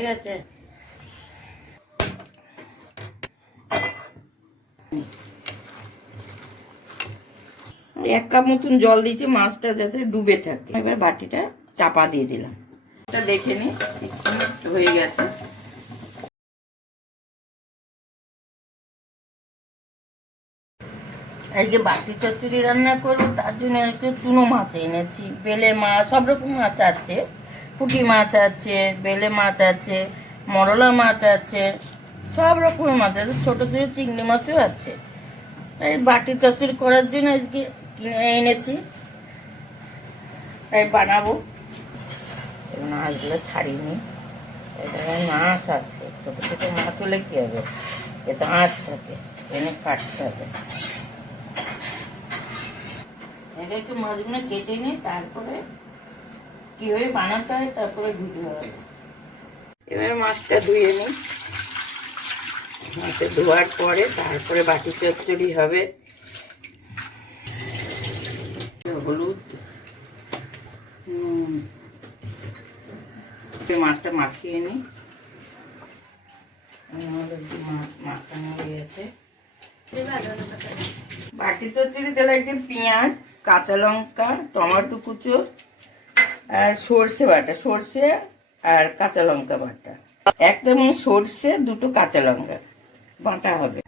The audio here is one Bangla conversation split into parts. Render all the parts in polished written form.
হয়ে গেছে। এক কাপ মতন জল দিয়েছি মাছটা যাতে ডুবে থাকে। এবার বাটিটা চাপা দিয়ে দিলাম। এটা দেখে নি হয়ে গেছে। আজকে বাটি চচ্চড়ি রান্না করবো, তার জন্য একটু চুনো মাছ এনেছি। বেলে মাছ, সব রকম মাছ আছে, পুঁটি মাছ আছে, বেলে মাছ আছে, মরলা মাছ আছে, সব রকমের মাছ আছে, ছোটো ছোটো চিংড়ি মাছও আছে। এই বাটি চচ্চড়ি করার জন্য আজকে কিনে এনেছি, তাই বানাবো। মাছগুলো ছাড়িনি, এটা মাছ আছে, ছোটো ছোটো মাছ হলে কী হবে, এটা আঁচ থাকে, এনে কাটতে হবে। এটা একটু মাছগুলো কেটে নিই, তারপরে কীভাবে বানাতে হয় তারপরে ভিডিও হবে। এবার মাছটা ধুয়ে নিই। মাছটা ধোয়ার পরে তারপরে বাটি চচ্চড়ি হবে। হলুদ, মাছটা মাখিয়ে নিই। মাখানো হয়ে গেছে। বাটি চচ্চড়ি তেলে একটু পেঁয়াজ, কাঁচা লঙ্কা, টমেটো কুচো আর সর্ষে বাটা, সর্ষে আর কাঁচা লঙ্কা বাটা, একটা সর্ষে, দুটো কাঁচা লঙ্কা বাটা হবে।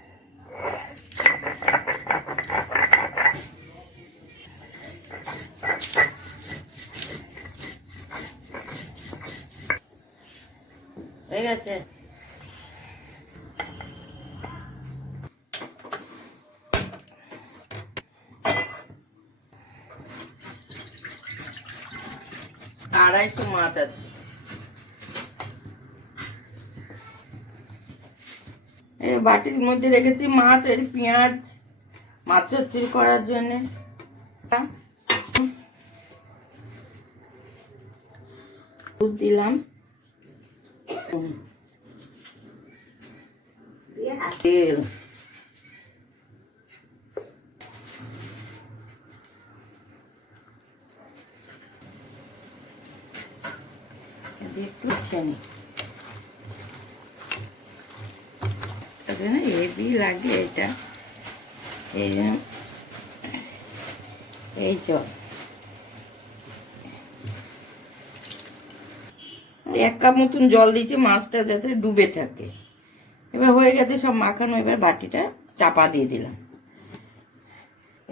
হয়ে গেছে। আড়াইশো মাছ আছে। এই বাটির মধ্যে রেখেছি মাছ, এর পেঁয়াজ, মাছ চচ্চড়ি করার জন্যে। দুধ দিলাম, তেল, একটু খেয়ে হেভি লাগে এটা, এই জল এক কাপ মতন জল দিয়েছি মাছটা যাতে ডুবে থাকে। এবার হয়ে গেছে সব মাখানো। এবার বাটিটা চাপা দিয়ে দিলাম।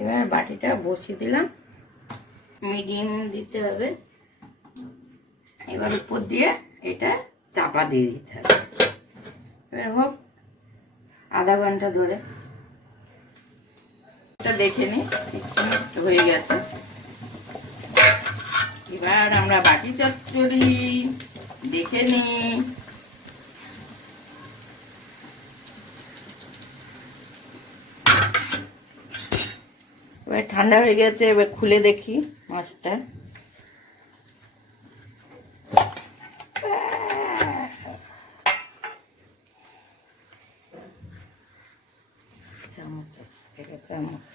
এবার বাটিটা বসিয়ে দিলাম, মিডিয়াম দিতে হবে। এবার উপর দিয়ে এটা চাপা দিয়ে দিতে হবে। এবার হোক আধা ঘন্টা ধরে। এটা দেখে নিই হয়ে গেছে। এবার আমরা বাটি চচ্চড়ি দেখে নিই। এবার ঠান্ডা হয়ে গেছে, এবার খুলে দেখি মাছটা। চামচ, চামচ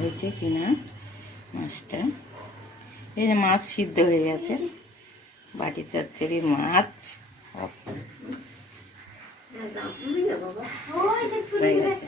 হয়েছে কিনা মাছটা। এই যে মাছ সিদ্ধ হয়ে গেছে, বাটি চচ্চড়ি মাছ হয়ে গেছে।